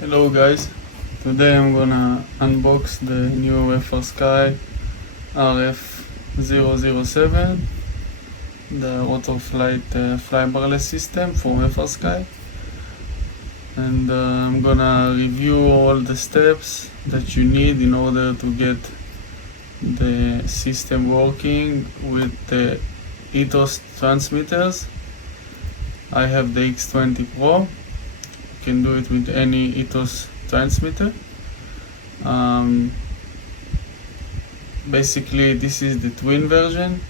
Hello guys, today I'm gonna unbox the new FrSky RF007, the Rotorflight flybarless system from FrSky, and I'm gonna review all the steps that you need in order to get the system working with the Ethos transmitters. I have the X20 Pro. You can do it with any Ethos transmitter. Basically this is the twin version,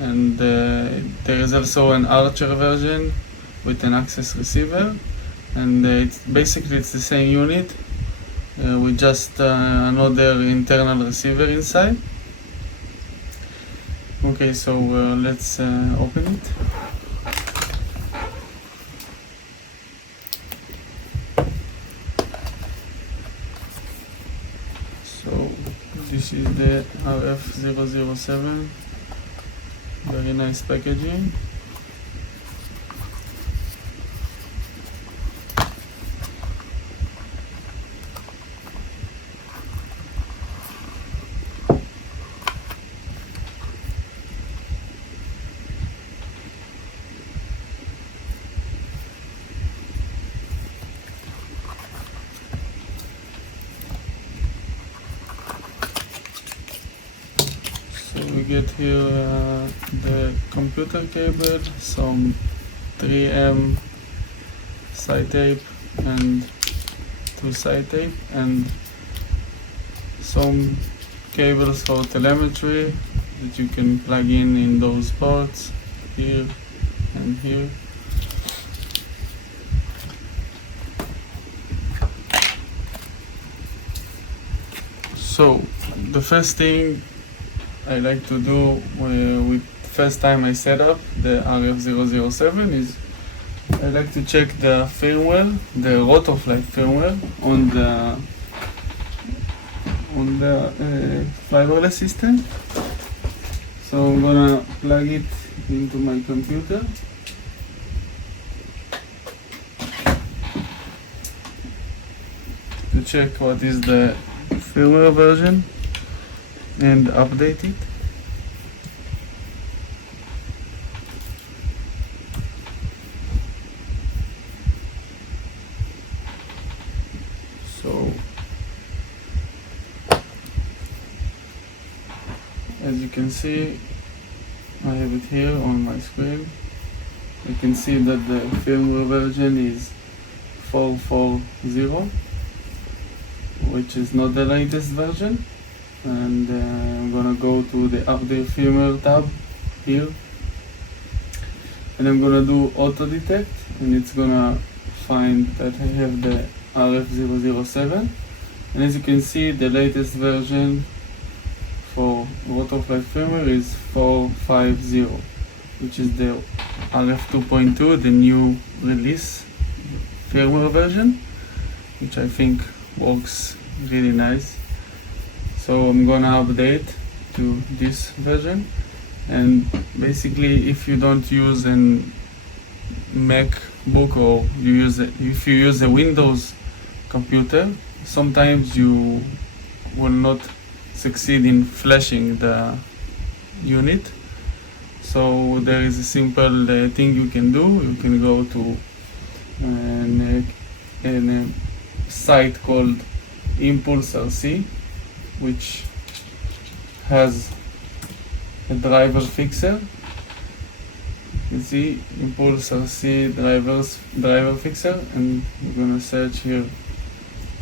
and there is also an Archer version with an access receiver, and it's the same unit with just another internal receiver inside. Okay, so let's open it. So this is the RF007, very nice packaging. We get here the computer cable, some 3M side tape and 2 side tape, and some cables for telemetry that you can plug in those ports here and here. So the first thing I like to do with first time I set up the RF007 is I like to check the firmware, the Rotorflight firmware on the flybarless system. So I'm gonna plug it into my computer. To check what is the firmware version and update it. So as you can see, I have it here on my screen. You can see that the firmware version is 440, which is not the latest version. And I'm gonna go to the update firmware tab here, and I'm gonna do auto detect, and it's gonna find that I have the RF007. And as you can see, the latest version for Rotorflight firmware is 450, which is the RF2.2, the new release firmware version, which I think works really nice. So I'm gonna update to this version, and basically if you don't use an MacBook, or if you use a Windows computer, sometimes you will not succeed in flashing the unit. So there is a simple thing you can do. You can go to a site called Impulse RC, which has a driver fixer. You can see Impulse RC driver fixer, and we're gonna search here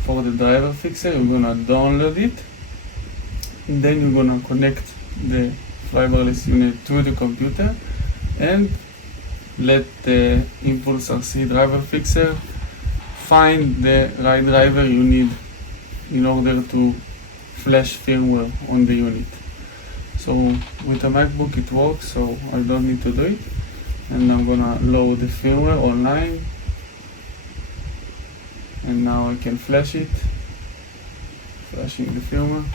for the driver fixer. We're gonna download it, and then you're gonna connect the flybarless unit to the computer and let the Impulse RC driver fixer find the right driver you need in order to flash firmware on the unit. So with a MacBook it works, so I don't need to do it. And I'm gonna load the firmware online, and now I can flash it. Flashing the firmware.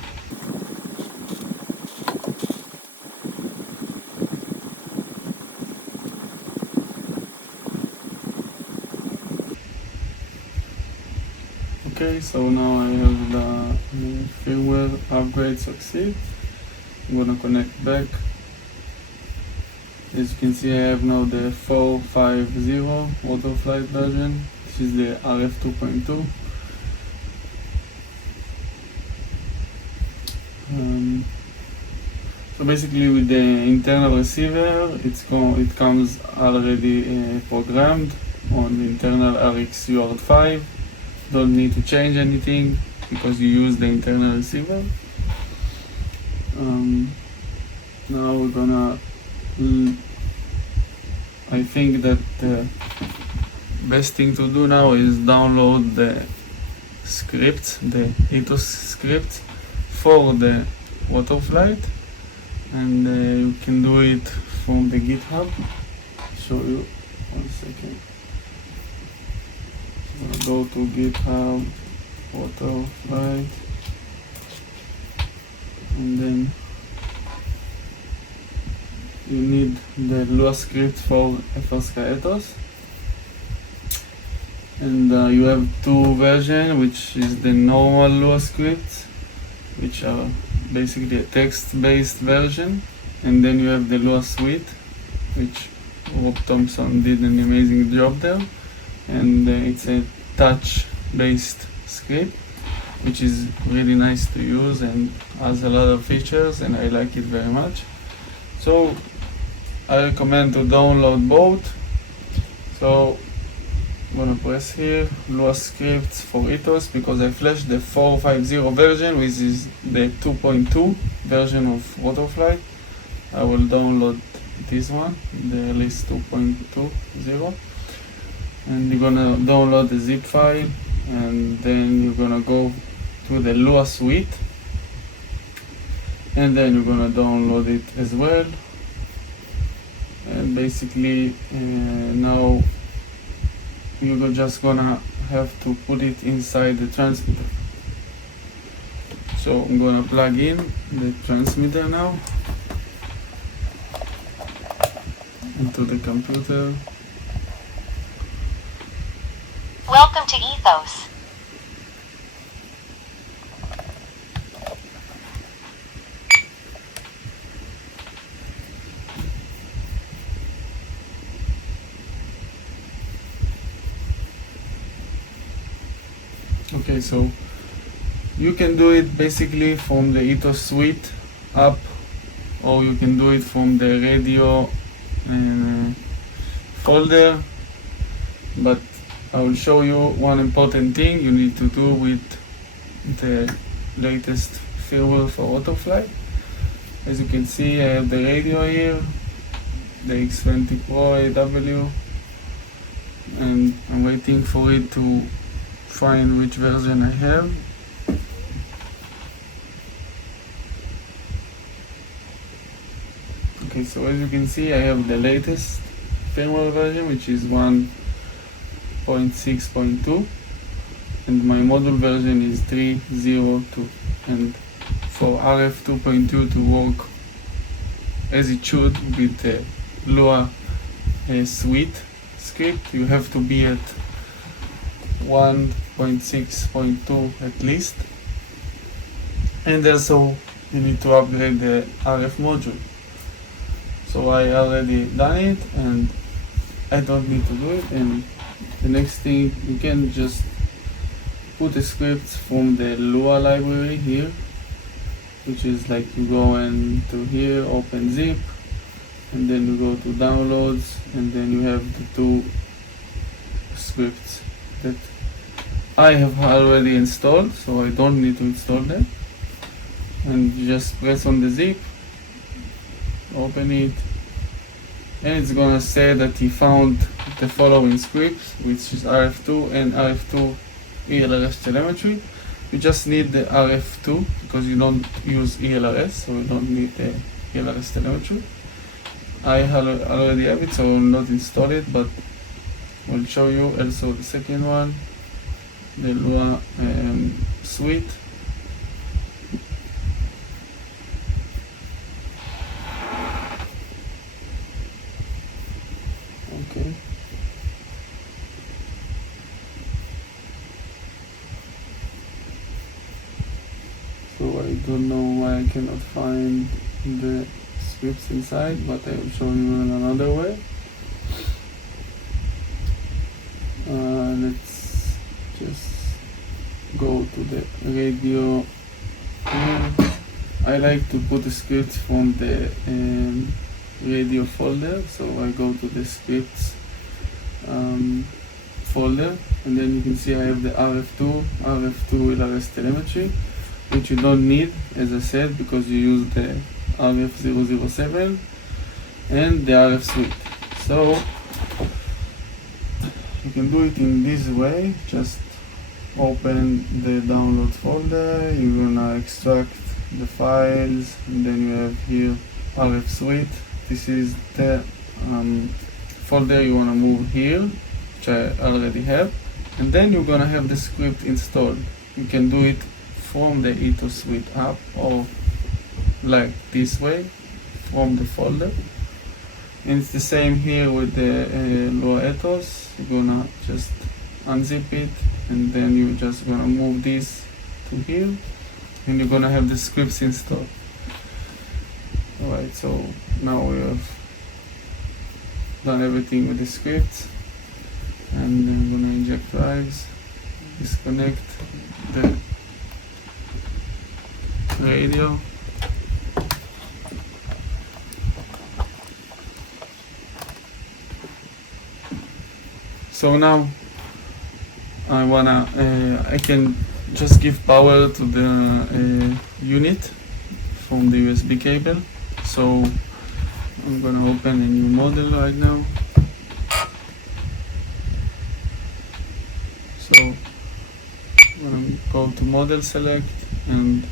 Okay, so now I have the firmware upgrade succeed. I'm gonna connect back. As you can see, I have now the 450 Rotorflight version. This is the RF2.2. So basically, with the internal receiver, it comes already programmed on the internal RX UART5. Don't need to change anything because you use the internal receiver. Now we're gonna. I think that the best thing to do now is download the script, the Ethos script for the Rotorflight, and you can do it from the GitHub. I'll show you 1 second. So go to GitHub Rotorflight, and then you need the Lua script for FrSky Ethos, and you have two versions, which is the normal Lua script, which are basically a text-based version, and then you have the Lua suite, which Rob Thompson did an amazing job there, and it's a touch-based script, which is really nice to use and has a lot of features, and I like it very much. So I recommend to download both. So I'm gonna press here Lua scripts for Ethos because I flashed the 450 version, which is the 2.2 version of Rotorflight. I will download this one, the release 2.20, and you're gonna download the zip file, and then you're gonna go to the Lua suite, and then you're gonna download it as well. And basically now you're just gonna have to put it inside the transmitter. So I'm gonna plug in the transmitter now into the computer. Welcome to Ethos. Okay, so you can do it basically from the Ethos suite app, or you can do it from the radio folder, but I will show you one important thing you need to do with the latest firmware for Rotorflight. As you can see, I have the radio here, the X20 Pro AW, and I'm waiting for it to find which version I have. Okay, so as you can see, I have the latest firmware version, which is 1.6.2, and my module version is 3.02. And for RF2.2 to work as it should with the Lua suite script, you have to be at 1.6.2 at least, and also you need to upgrade the RF module. So I already done it, and I don't need to do it. And the next thing, you can just put the scripts from the Lua library here, which is like you go into here, open zip, and then you go to downloads, and then you have the two scripts that I have already installed, so I don't need to install them. And you just press on the zip, open it, and it's gonna say that he found the following scripts, which is RF2 and RF2 ELRS telemetry. You just need the RF2 because you don't use ELRS, so you don't need the ELRS telemetry. I already have it, so I will not install it, but I'll show you also the second one, the Lua suite. Okay. I don't know why I cannot find the scripts inside, but I will show you in another way. Let's just go to the radio here. I like to put the scripts from the radio folder, so I go to the scripts folder, and then you can see I have the RF2 LRS telemetry, which you don't need, as I said, because you use the RF007 and the RF suite. So you can do it in this way. Just open the download folder, you're gonna extract the files, and then you have here RF suite. This is the folder you wanna move here, which I already have, and then you're gonna have the script installed. You can do it from the Ethos suite app, or like this way from the folder. And it's the same here with the lower Ethos. You're gonna just unzip it, and then you're just gonna move this to here, and you're gonna have the scripts installed. Alright, so now we have done everything with the scripts, and then I'm gonna inject drives, disconnect the radio. So now I can just give power to the unit from the USB cable. So I'm gonna open a new model right now. So I'm gonna go to model select and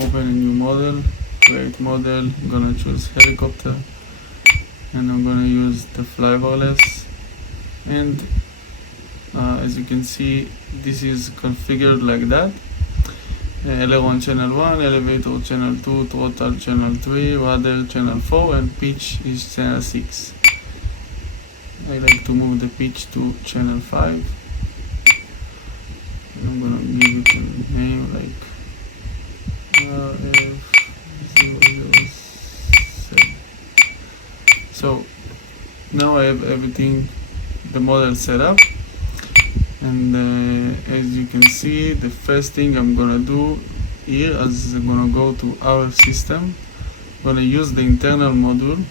open a new model, create model. I'm gonna choose helicopter, and I'm gonna use the flybarless. And as you can see, this is configured like that. Aileron channel 1, elevator channel 2, throttle channel 3, rudder channel 4, and pitch is channel 6. I like to move the pitch to channel 5. And I'm gonna give it a name like RF007. So now I have everything, the model set up. And as you can see, the first thing I'm gonna do here is I'm gonna go to RF system. I'm gonna use the internal module.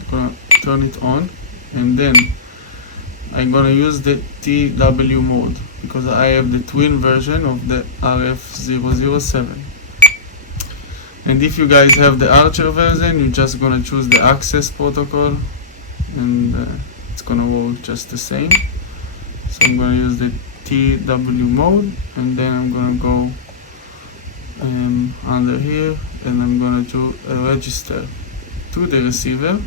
I'm gonna turn it on, and then I'm gonna use the TW mode because I have the twin version of the RF007. And if you guys have the Archer version, you're just gonna choose the access protocol, and it's gonna work just the same. So I'm going to use the TW mode, and then I'm going to go under here, and I'm going to do a register to the receiver.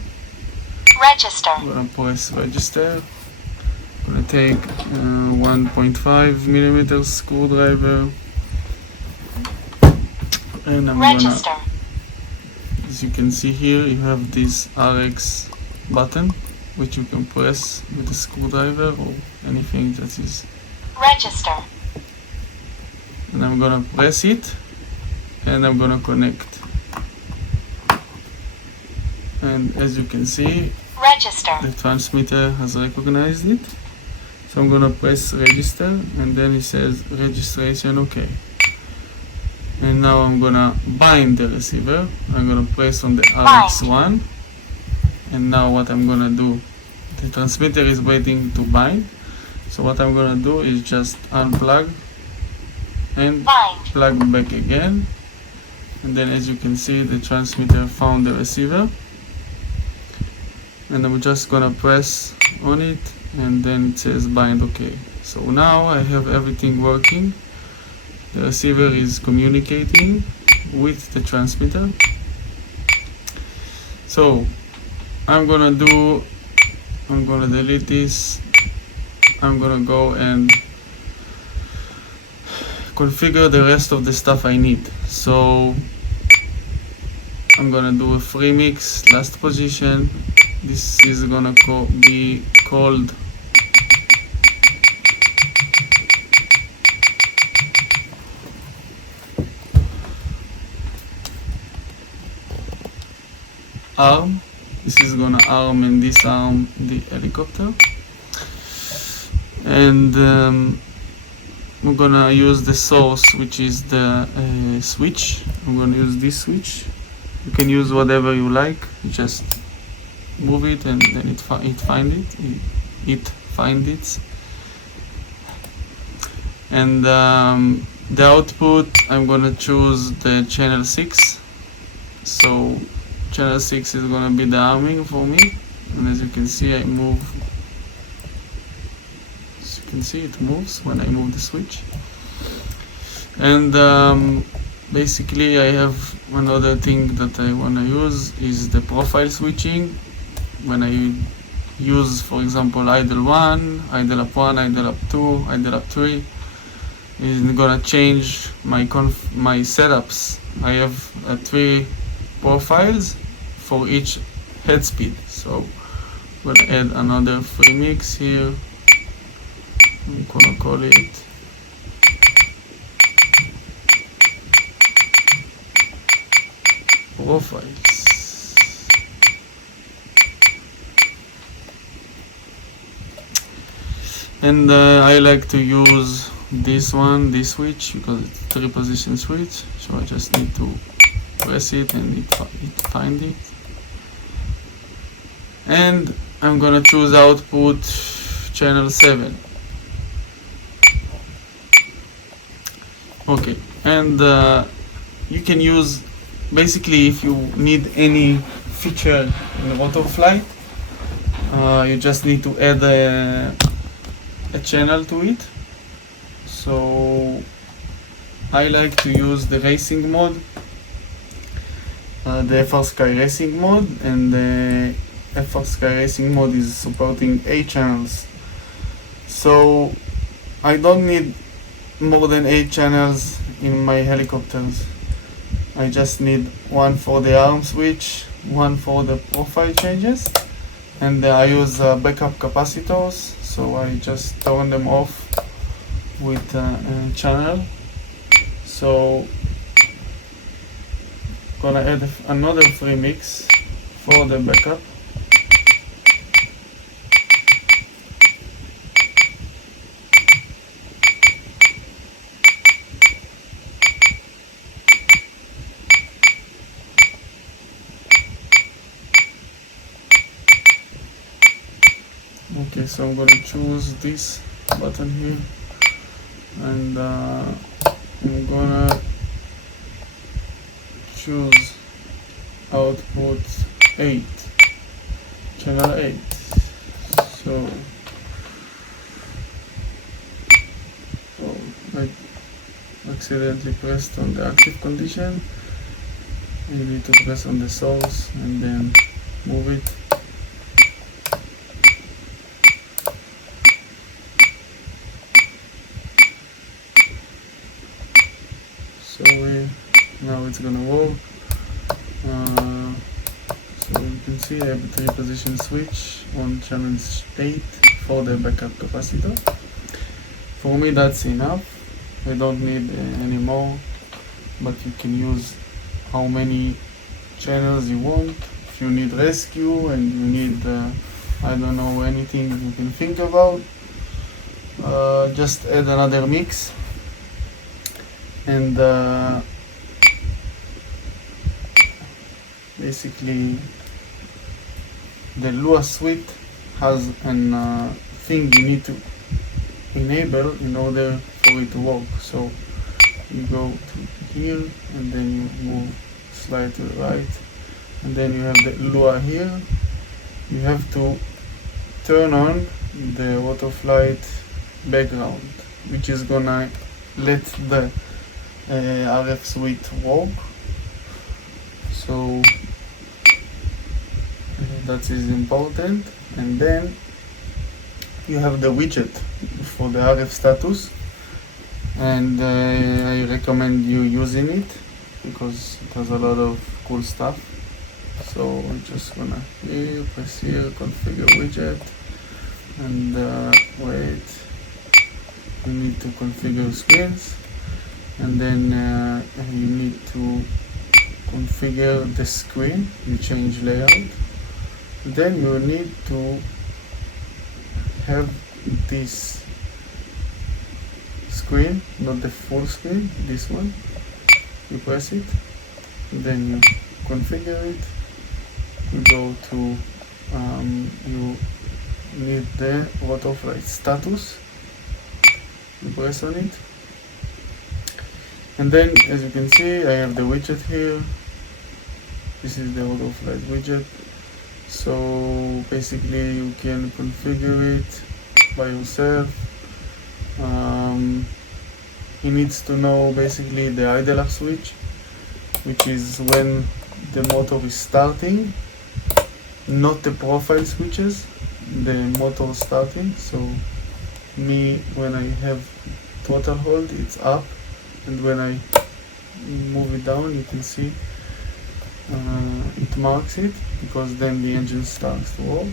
Register. I'm going to press register. I'm going to take 1.5 millimeter screwdriver, and I'm going to, as you can see here, you have this RX button, which you can press with a screwdriver or anything that is. Register. And I'm gonna press it, and I'm gonna connect. And as you can see, register, the transmitter has recognized it. So I'm gonna press register, and then it says registration OK. And now I'm gonna bind the receiver. I'm gonna press on the RX1. And now what I'm gonna do, the transmitter is waiting to bind. So what I'm gonna do is just unplug and plug back again. And then as you can see, the transmitter found the receiver. And I'm just gonna press on it, and then it says bind OK. So now I have everything working. The receiver is communicating with the transmitter. So I'm gonna delete this. I'm gonna go and configure the rest of the stuff I need. So I'm gonna do a free mix, last position. This is gonna be called arm. This is gonna arm and disarm the helicopter. And we're gonna use the source, which is the switch. I'm gonna use this switch. You can use whatever you like. You just move it and then it finds it. And the output, I'm gonna choose the channel 6. So channel 6 is gonna be the arming for me. And as you can see, I move. As you can see, it moves when I move the switch. And basically, I have another thing that I wanna use is the profile switching. When I use, for example, idle 1, idle up 1, idle up 2, idle up 3, is gonna change my setups. I have 3 profiles for each head speed. So I'm gonna add another free mix here. I'm gonna call it profiles. And I like to use this switch, because it's 3-position switch. So I just need to press it and it finds it. And I'm gonna choose output channel 7. Okay, and you can use, basically, if you need any feature in Rotorflight, you just need to add a channel to it. So I like to use the racing mode, the FrSky Racing mode, and the FrSky Racing mode is supporting 8 channels. So I don't need more than 8 channels in my helicopters. I just need 1 for the arm switch, 1 for the profile changes, and I use backup capacitors. So I just turn them off with a channel. So gonna add another free mix for the backup. Okay, so I'm gonna choose this button here, and I'm gonna choose output 8, channel 8. So I accidentally pressed on the active condition. You need to press on the source and then move it. So now it's gonna work. So you can see I have a 3-position switch on channel 8 for the backup capacitor. For me that's enough. I don't need any more, but you can use how many channels you want. If you need rescue and you need I don't know, anything you can think about, just add another mix. And basically the Lua suite has an thing you need to enable in order for it to work. So you go to here and then you move, slide to the right, and then you have the Lua here. You have to turn on the Rotorflight background, which is gonna let the RF suite work. So that is important. And then you have the widget for the RF status, and I recommend you using it because it has a lot of cool stuff. So I'm just gonna press here, configure widget, and wait, you need to configure screens, and then you need to configure the screen, you change layout, then you need to have this screen, not the full screen, this one. You press it, then you configure it, you go to you need the Rotorflight status, you press on it, and then as you can see I have the widget here. This is the Rotorflight widget, so basically you can configure it by yourself. He needs to know basically the idle up switch, which is when the motor is starting, not the profile switches, the motor starting. So when I have throttle hold, it's up, and when I move it down, you can see it marks it, because then the engine starts to roll.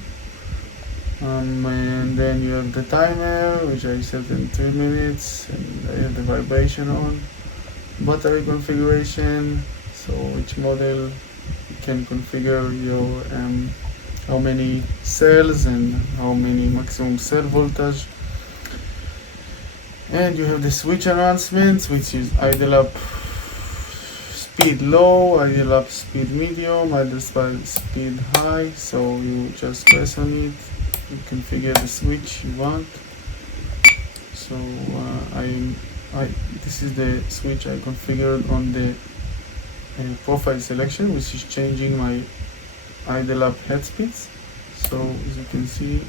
And then you have the timer, which I set in 3 minutes, and I have the vibration on. Battery configuration, so which model you can configure your how many cells and how many maximum cell voltage. And you have the switch announcements, which is idle up speed low, idle up speed medium, idle speed high. So you just press on it, you configure the switch you want. So this is the switch I configured on the profile selection, which is changing my idle up head speeds. So as you can see,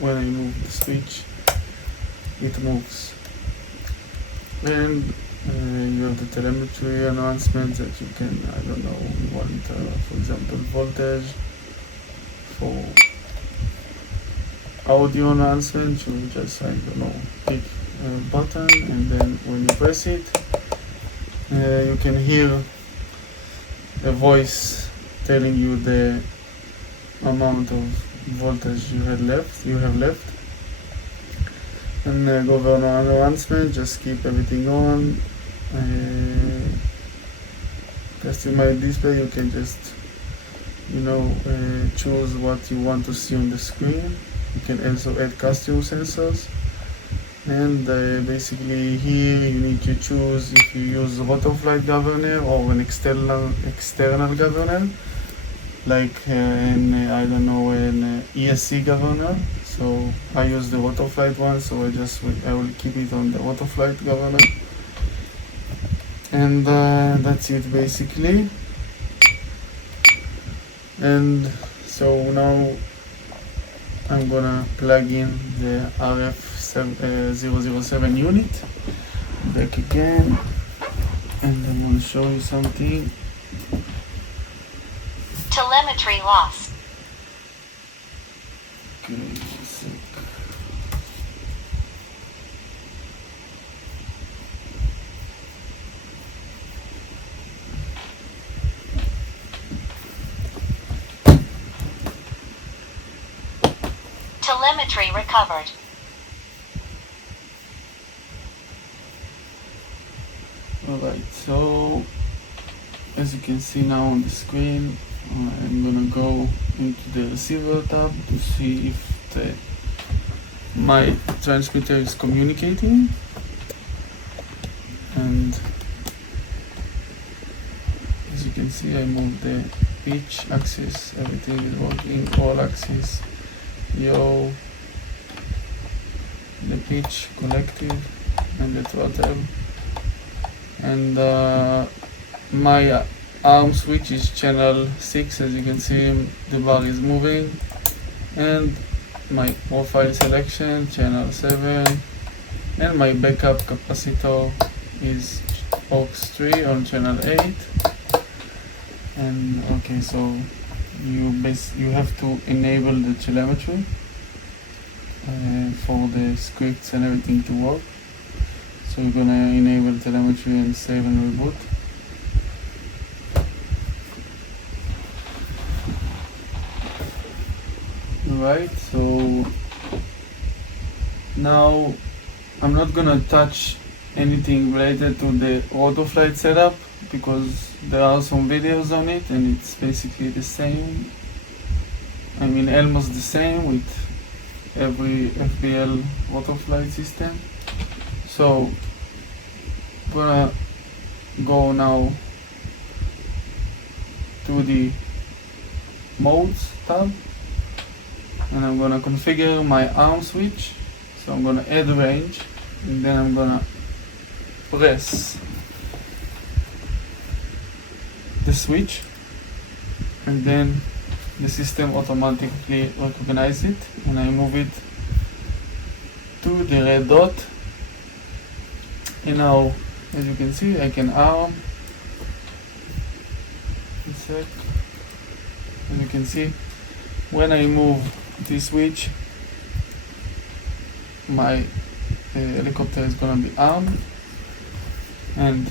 when I move the switch, it moves. And you have the telemetry announcements that you can, I don't know, you want for example voltage. For audio announcement, you just, I don't know, pick a button, and then when you press it, you can hear a voice telling you the amount of voltage you have left. And governor announcement, just keep everything on. Customize display, you can just choose what you want to see on the screen. You can also add custom sensors, and basically here you need to choose if you use Rotorflight governor or an external governor, like an ESC governor. So I use the Rotorflight one, so I will keep it on the Rotorflight governor. And that's it basically. And so now I'm gonna plug in the RF007 unit back again, and I'm gonna show you something. Telemetry loss. Okay, just a sec. Telemetry recovered. Alright, so as you can see now on the screen, I'm gonna go into the receiver tab to see if my transmitter is communicating. And as you can see, I moved the pitch axis, everything is working, all axis, the pitch, collective, and the throttle. And my arm switch is channel 6, as you can see the bar is moving, and my profile selection channel 7, and my backup capacitor is aux 3 on channel 8. And okay, so you have to enable the telemetry for the scripts and everything to work. So we're gonna enable telemetry and save and reboot. Alright, so now I'm not gonna touch anything related to the Rotorflight setup. because there are some videos on it and it's basically the same. I mean, almost the same with every FBL Rotorflight system. So I'm gonna go now to the modes tab, and I'm gonna configure my arm switch. So I'm gonna add range, and then I'm gonna press the switch, and then the system automatically recognizes it, and I move it to the red dot. And now, as you can see, I can arm. One sec. As you can see, when I move this switch, my helicopter is gonna be armed, and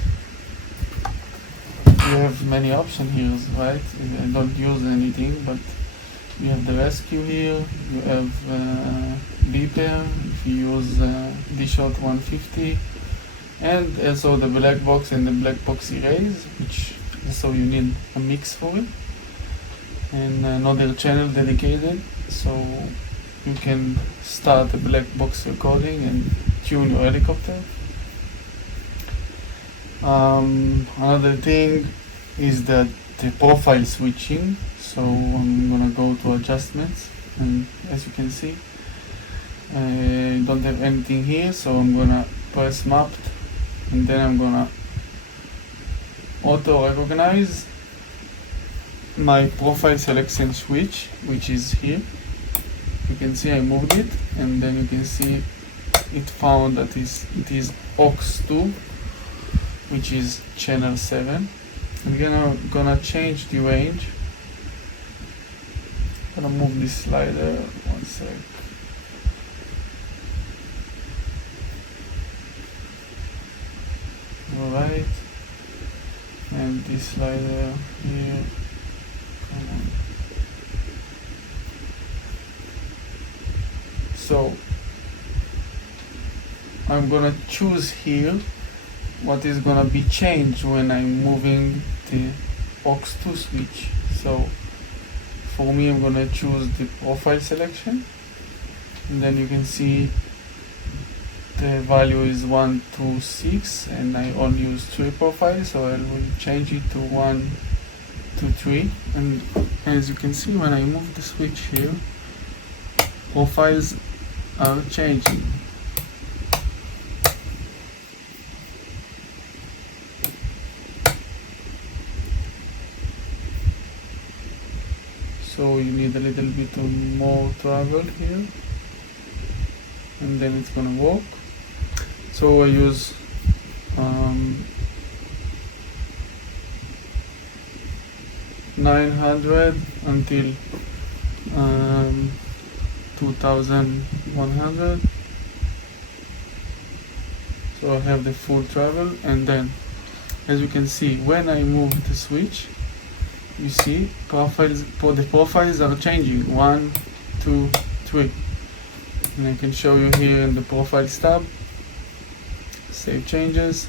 you have many options here, right? I don't use anything, but you have the rescue here, you have beeper if you use D-Shot 150, and also the black box and the black box erase, which so you need a mix for it, and another channel dedicated, so you can start a black box recording and tune your helicopter. Another thing is that the profile switching. So I'm gonna go to adjustments, and as you can see, I don't have anything here, so I'm gonna press mapped, and then I'm gonna auto recognize my profile selection switch, which is here. You can see I moved it, and then you can see it found that it is aux2, which is channel 7. I'm gonna change the range. I'm gonna move this slider, one sec. Alright, and this slider here, come on. So I'm gonna choose here what is gonna be changed when I'm moving the aux2 switch. So for me, I'm gonna choose the profile selection, and then you can see the value is 1, 2, 6, and I only use 3 profiles, so I will change it to 1, 2, 3. And as you can see, when I move the switch here, profiles are changing. So you need a little bit more travel here, and then it's gonna work. So I use 900 until 2100. So I have the full travel, and then as you can see, when I move the switch, you see the profiles are changing, 1, 2, 3, and I can show you here in the profiles tab, save changes,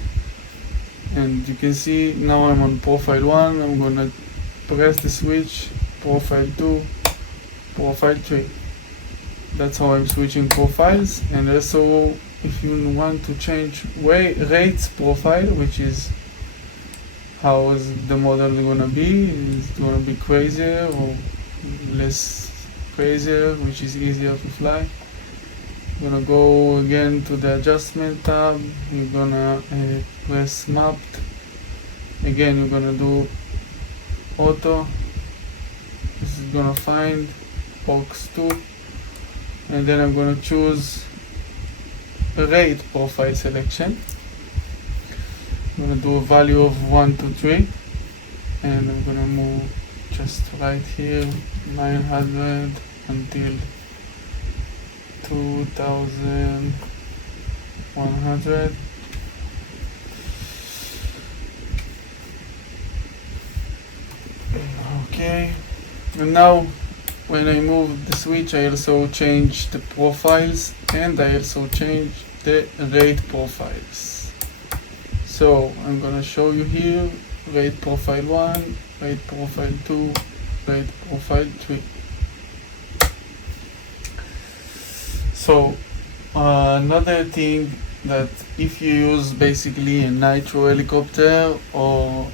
and you can see now I'm on profile 1. I'm gonna press the switch, profile 2, profile 3. That's how I'm switching profiles. And also, if you want to change rates profile, which is how is the model gonna be? Is it gonna be crazier or less crazier, which is easier to fly? You're gonna go again to the adjustment tab. You're gonna press mapped. Again, you're gonna do auto. This is gonna find aux2, and then I'm gonna choose a rate profile selection. I'm gonna do a value of 1, 2, 3, and I'm gonna move just right here 900 until 2100. Okay, and now when I move the switch, I also change the profiles, and I also change the rate profiles. So I'm gonna show you here rate profile 1, rate profile 2, rate profile 3. So another thing, that if you use basically a nitro helicopter or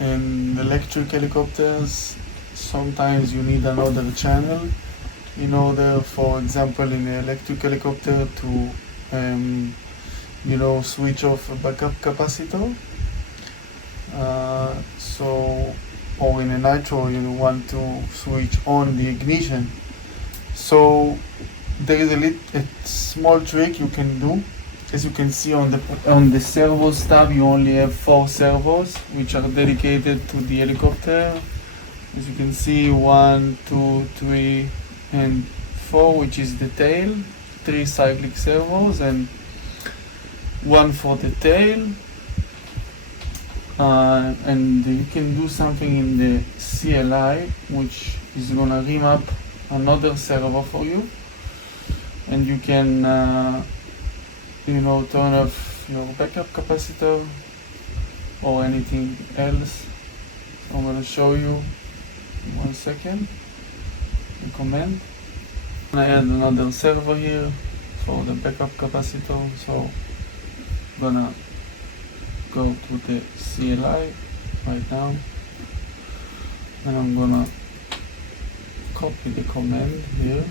an electric helicopters, sometimes you need another channel in order, for example, in an electric helicopter to switch off a backup capacitor. Or in a nitro, you want to switch on the ignition. So there is a small trick you can do. As you can see on the servos tab, you only have 4 servos which are dedicated to the helicopter. As you can see, 1, 2, 3, and 4, which is the tail. 3 cyclic servos and 1 for the tail. And you can do something in the CLI, which is gonna remap another servo for you, and you can turn off your backup capacitor or anything else. So I'm gonna show you in 1 second the command. I add another servo here for the backup capacitor, so I'm gonna go to the CLI right now, and I'm gonna copy the command here.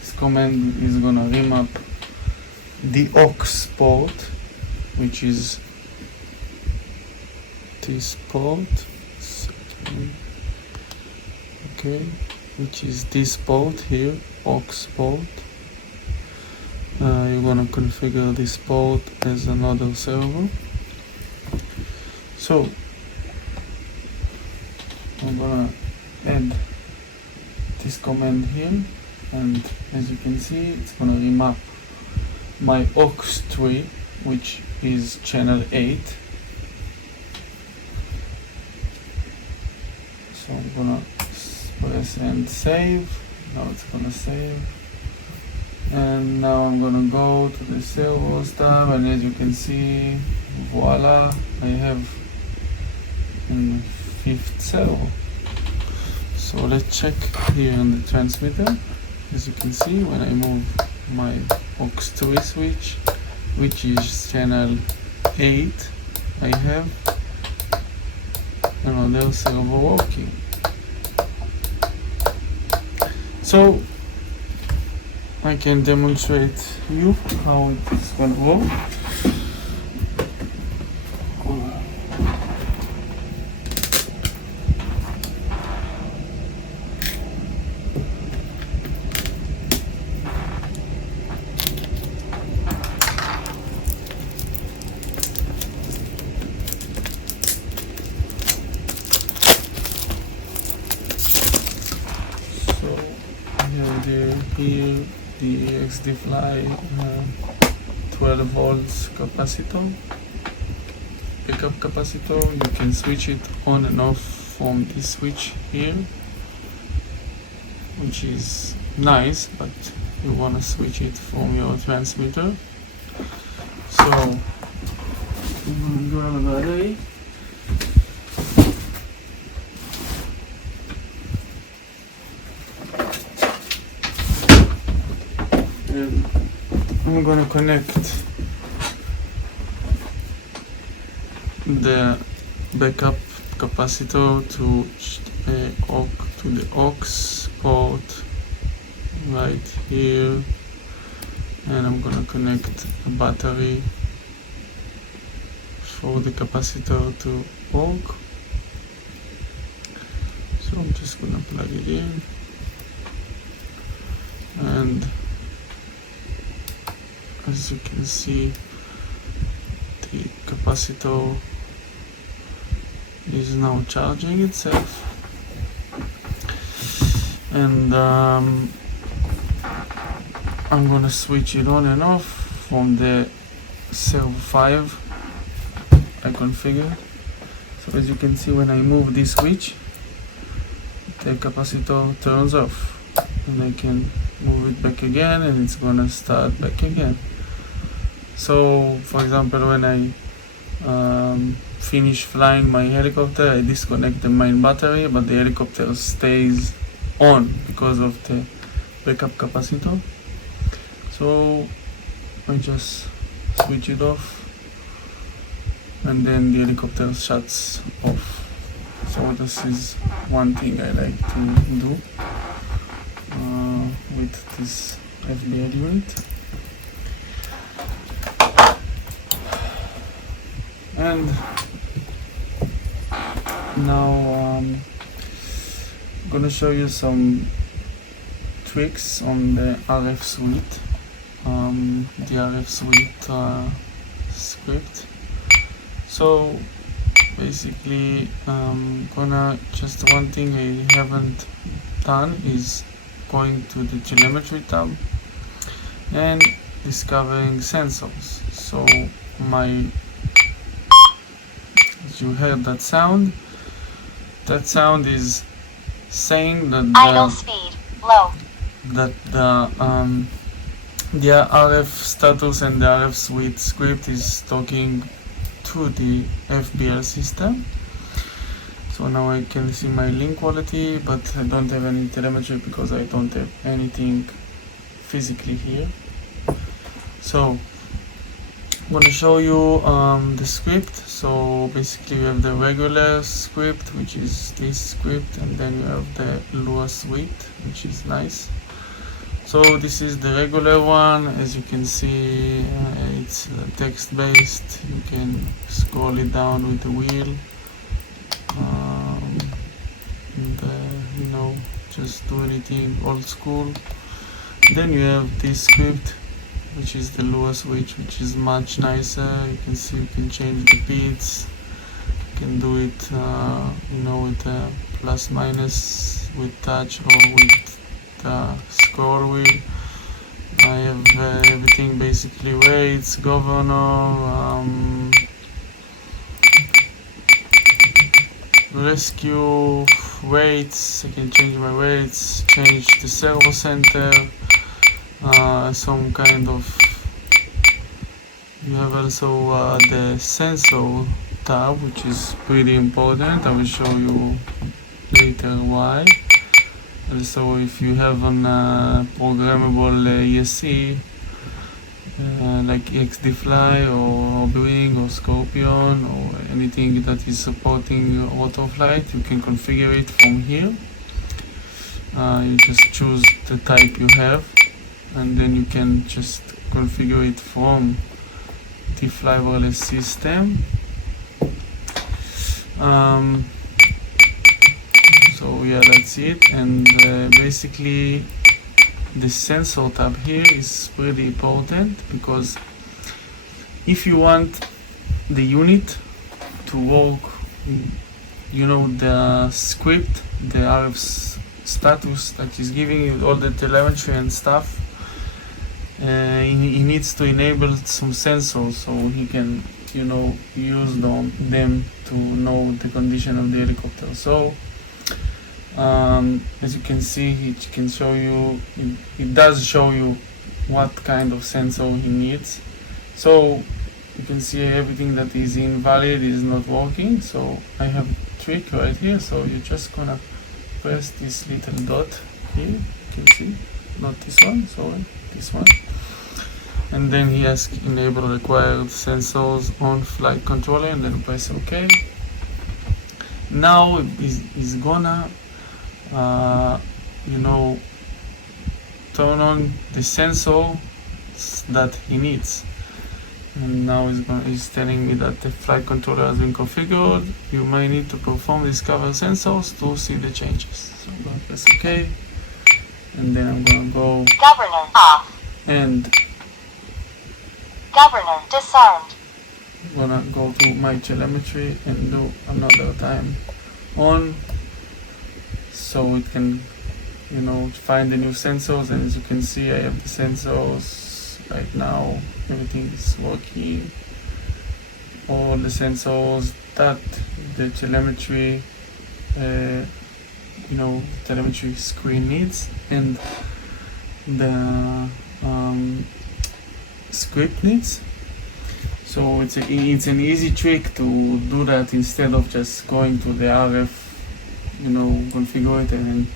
This command is gonna remap the aux port, which is this port, okay, which is this port here, aux port. You're gonna configure this port as another server. So I'm gonna add this command here, and as you can see, it's gonna remap my aux tree, which is channel 8. So I'm gonna press and save. Now it's gonna save. And now I'm gonna go to the servos tab, and as you can see, voila, I have a 5th servo. So let's check here on the transmitter. As you can see, when I move my aux2 switch, which is channel 8, I have another servo working. So I can demonstrate you how it's going to work. Here the XD-Fly 12 volts capacitor, pickup capacitor. You can switch it on and off from this switch here, which is nice, but you want to switch it from your transmitter. So I'm going to grab a battery. I'm going to connect the backup capacitor to the aux port right here, and I'm going to connect a battery for the capacitor to work. So I'm just going to plug it in, and as you can see, the capacitor is now charging itself, and I'm gonna switch it on and off from the servo 5 I configured. So as you can see, when I move this switch, the capacitor turns off, and I can move it back again, and it's gonna start back again. So for example, when I finish flying my helicopter, I disconnect the main battery, but the helicopter stays on because of the backup capacitor. So I just switch it off, and then the helicopter shuts off. So this is one thing I like to do with this FBL unit. And now I'm gonna show you some tricks on the RF suite, the RF suite script. So basically, gonna just one thing I haven't done is going to the telemetry tab and discovering sensors. So you heard that sound is saying that Idle speed low. that the RF status and the RF suite script is talking to the FBL system. So now I can see my link quality, but I don't have any telemetry because I don't have anything physically here. So I'm going to show you the script. So basically you have the regular script, which is this script, and then you have the Lua suite, which is nice. So this is the regular one. As you can see, it's text based. You can scroll it down with the wheel, and just do anything old school. Then you have this script, which is the Lua switch, which is much nicer. You can see you can change the beats. You can do it, with a plus minus with touch or with the scroll wheel. I have everything basically: weights, governor, rescue, weights. I can change my weights, change the servo center. Some kind of, you have also the sensor tab, which is pretty important. I will show you later why. Also, if you have an programmable ESC like XDFly or Wing or Scorpion or anything that is supporting Rotorflight, you can configure it from here. You just choose the type you have, and then you can just configure it from the flyverless system. So yeah, that's it. And basically the sensor tab here is pretty important, because if you want the unit to work, the script, the RF status that is giving you all the telemetry and stuff, he needs to enable some sensors so he can use them to know the condition of the helicopter. So as you can see, it can show you, it does show you what kind of sensor he needs. So you can see everything that is invalid is not working. So I have a trick right here. So you're just gonna press this little dot here. You can see, not this one, sorry, this one. And then he asks enable required sensors on flight controller, and then press OK. Now he's gonna turn on the sensor that he needs. And now he's telling me that the flight controller has been configured. You may need to perform discover sensors to see the changes. So I'm gonna press OK, and then I'm gonna go Governor off. And Governor disarmed. I'm gonna go to my telemetry and do another time on, so it can find the new sensors. And as you can see, I have the sensors right now. Everything is working. All the sensors that the telemetry telemetry screen needs, and the script needs. So it's an easy trick to do that instead of just going to the RF, configurator and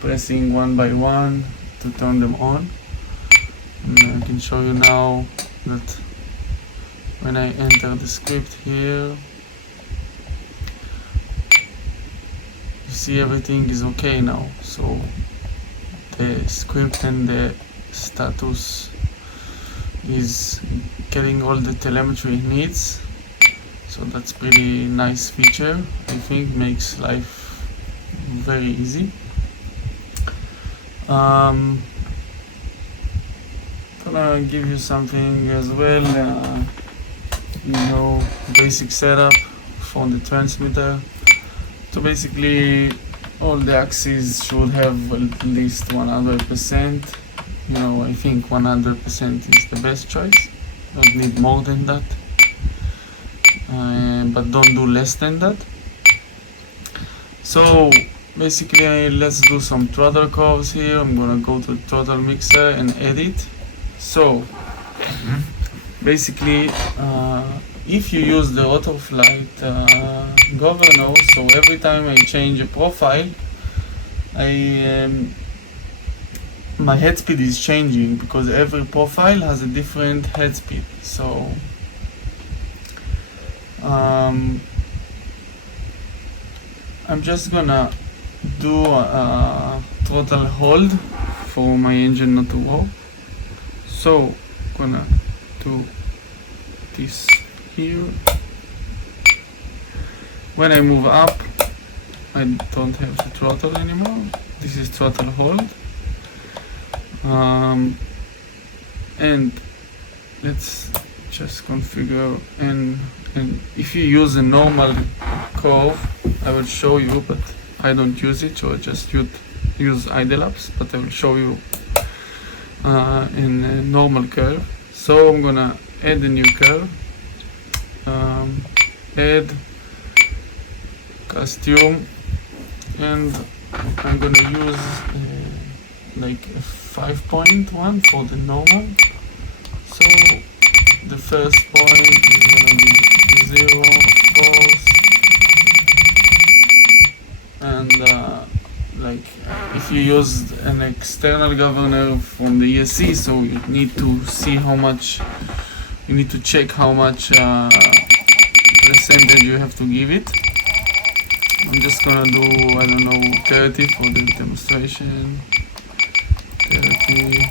pressing one by one to turn them on. And I can show you now that when I enter the script here, you see everything is okay now. So the script and the status is getting all the telemetry it needs. So that's pretty nice feature. I think makes life very easy. Gonna give you something as well, basic setup for the transmitter. So basically all the axes should have at least 100%. I think 100% is the best choice. Don't need more than that, but don't do less than that. So basically let's do some throttle curves here. I'm gonna go to the throttle mixer and edit. So basically if you use the Rotorflight governor, so every time I change a profile, my head speed is changing because every profile has a different head speed. So I'm just gonna do a throttle hold for my engine not to work. So gonna do this here. When I move up, I don't have the throttle anymore. This is throttle hold. And let's just configure, and if you use a normal curve, I will show you, but I don't use it, so I just use idle ups, but I will show you in a normal curve. So I'm gonna add a new curve, add costume, and I'm gonna use like a 5.1 for the normal. So the first point is gonna be 0, of course, and like if you use an external governor from the ESC, so you need to see how much, you need to check how much percentage you have to give it. I'm just gonna do, I don't know, 30 for the demonstration. 30.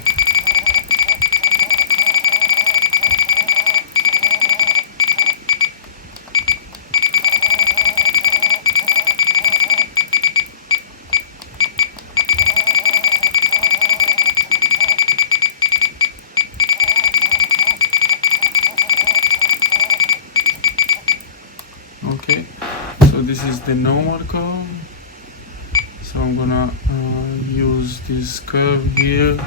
Okay, so this is the normal curve. So I'm gonna use this curve here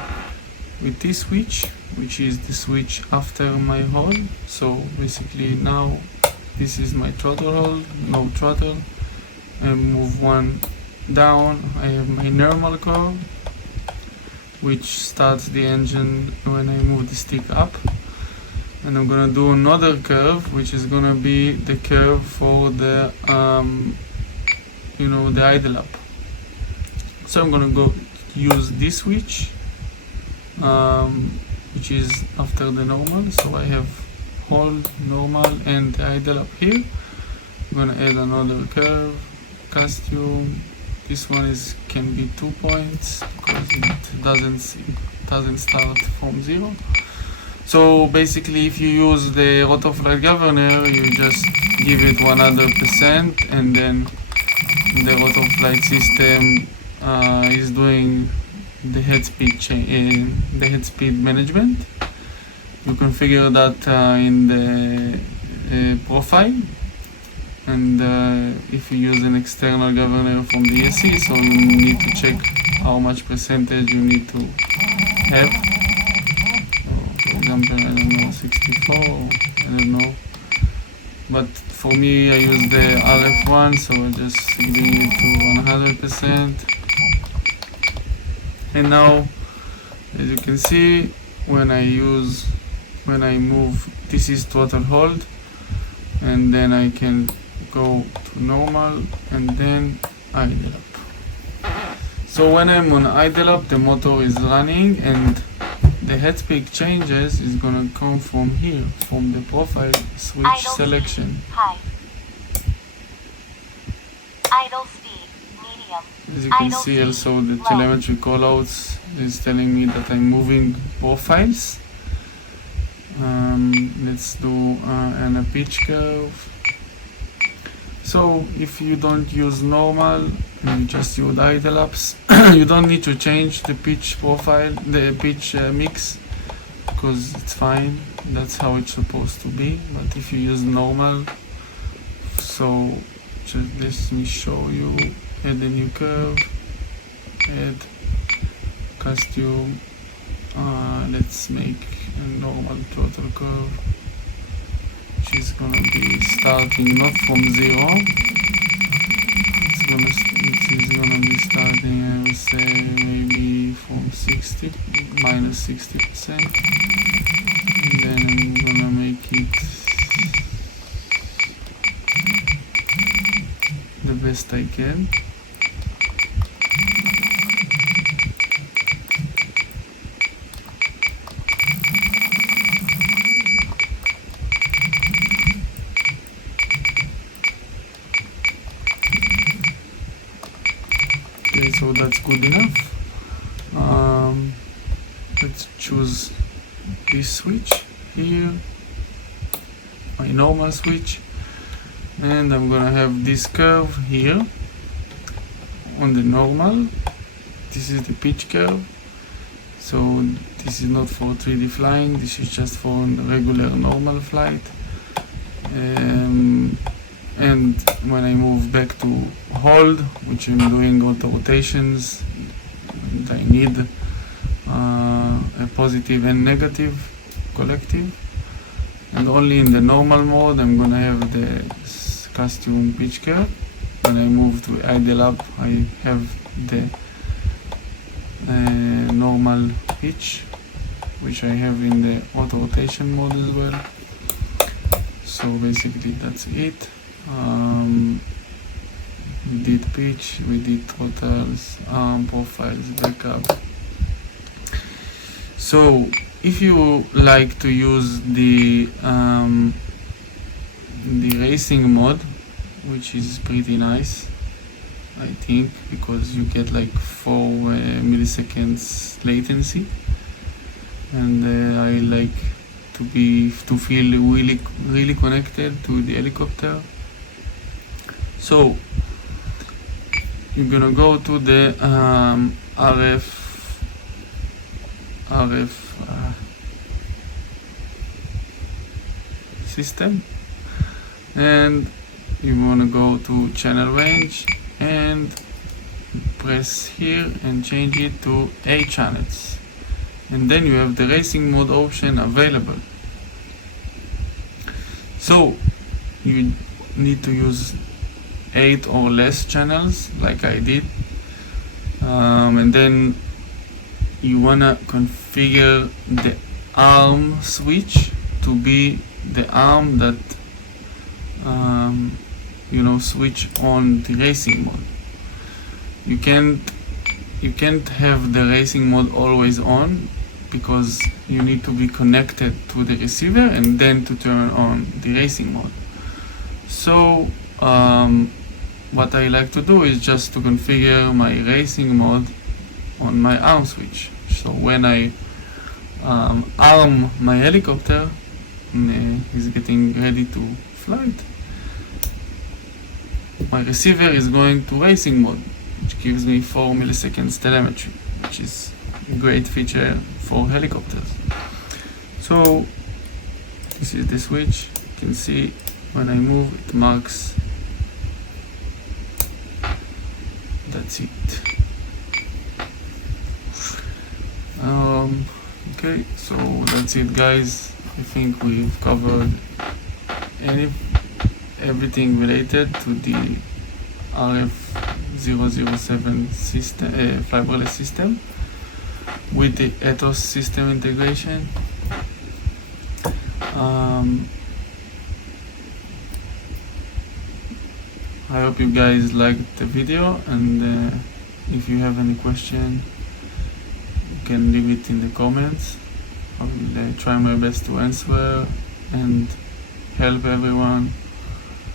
with this switch, which is the switch after my hold. So basically now this is my throttle hold, no throttle. I move one down, I have my normal curve, which starts the engine when I move the stick up. And I'm gonna do another curve, which is gonna be the curve for the the idle up. So I'm gonna go use this switch, which is after the normal. So I have hold, normal, and the idle up here. I'm gonna add another curve, costume. This one can be 2 points because it doesn't start from 0. So basically, if you use the Rotorflight governor, you just give it 100%, and then the Rotorflight system is doing the head speed management. You configure that in the profile, and if you use an external governor from the ESC, so you need to check how much percentage you need to have. For example, I don't know, 64, I don't know. But for me, I use the RF1, so I just giving it to 100%. And now, as you can see, when I use when I move, this is throttle hold, and then I can go to normal and then idle up. So when I'm on idle up, the motor is running, and the head speed changes is gonna come from here, from the profile switch Idle selection. speed, high. Idle speed, medium. As you can Idle see, speed, also the low. telemetry callouts is telling me that I'm moving profiles. Let's do a pitch curve. So if you don't use normal and you just use idle ups, you don't need to change the pitch profile, the pitch mix, because it's fine. That's how it's supposed to be. But if you use normal, so just let me show you. Add a new curve, add custom. Let's make a normal throttle curve, which is gonna be starting not from 0. It is gonna be starting, I would say, maybe from 60, minus 60%. And then I'm gonna make it the best I can. Okay, so that's good enough. Let's choose this switch here, my normal switch, and I'm gonna have this curve here on the normal. This is the pitch curve. So this is not for 3D flying, this is just for regular normal flight. And when I move back to hold, which I'm doing auto rotations, and I need a positive and negative collective. And only in the normal mode I'm gonna have the custom pitch curve. When I move to idle up, I have the normal pitch, which I have in the auto rotation mode as well. So basically that's it. We did pitch, we did throttles, arm profiles, backup. So if you like to use the racing mode, which is pretty nice, I think, because you get like 4 milliseconds latency, and I like to feel really connected to the helicopter. So you're gonna go to the RF system, and you want to go to channel range and press here and change it to 8 channels, and then you have the racing mode option available. So you need to use 8 or less channels like I did, and then you wanna configure the arm switch to be the arm that switch on the racing mode. You can't have the racing mode always on, because you need to be connected to the receiver and then to turn on the racing mode. So what I like to do is just to configure my racing mode on my arm switch. So when I arm my helicopter, is getting ready to flight, my receiver is going to racing mode, which gives me 4 milliseconds telemetry, which is a great feature for helicopters. So this is the switch. You can see when I move, it marks. That's it. Okay, so that's it, guys. I think we've covered everything related to the RF007 system, fiberless system with the Ethos system integration. I hope you guys liked the video, and if you have any question, you can leave it in the comments. I will try my best to answer and help everyone.